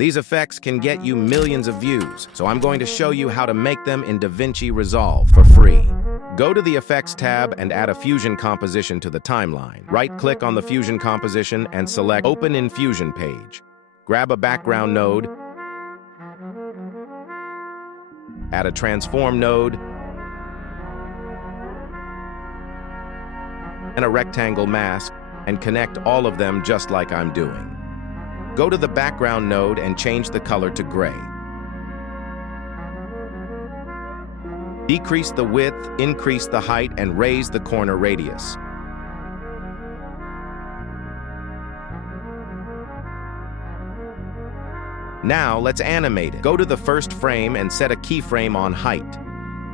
These effects can get you millions of views, so I'm going to show you how to make them in DaVinci Resolve for free. Go to the Effects tab and add a Fusion composition to the timeline. Right-click on the Fusion composition and select Open in Fusion page. Grab a background node, add a transform node, and a rectangle mask, and connect all of them just like I'm doing. Go to the background node and change the color to gray. Decrease the width, increase the height, and raise the corner radius. Now let's animate it. Go to the first frame and set a keyframe on height.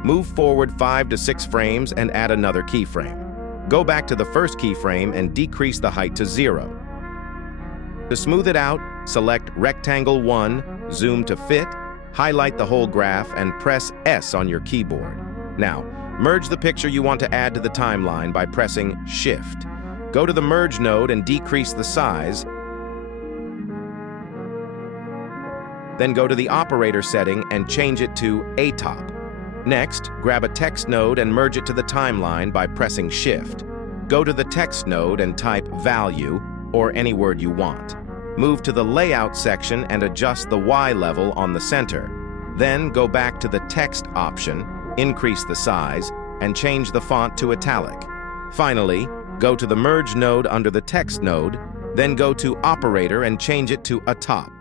Move forward 5 to 6 frames and add another keyframe. Go back to the first keyframe and decrease the height to 0. To smooth it out, select Rectangle 1, zoom to fit, highlight the whole graph, and press S on your keyboard. Now, merge the picture you want to add to the timeline by pressing Shift. Go to the Merge node and decrease the size. Then go to the Operator setting and change it to Atop. Next, grab a text node and merge it to the timeline by pressing Shift. Go to the text node and type value, or any word you want. Move to the Layout section and adjust the Y level on the center. Then go back to the Text option, increase the size, and change the font to italic. Finally, go to the Merge node under the Text node, then go to Operator and change it to Atop.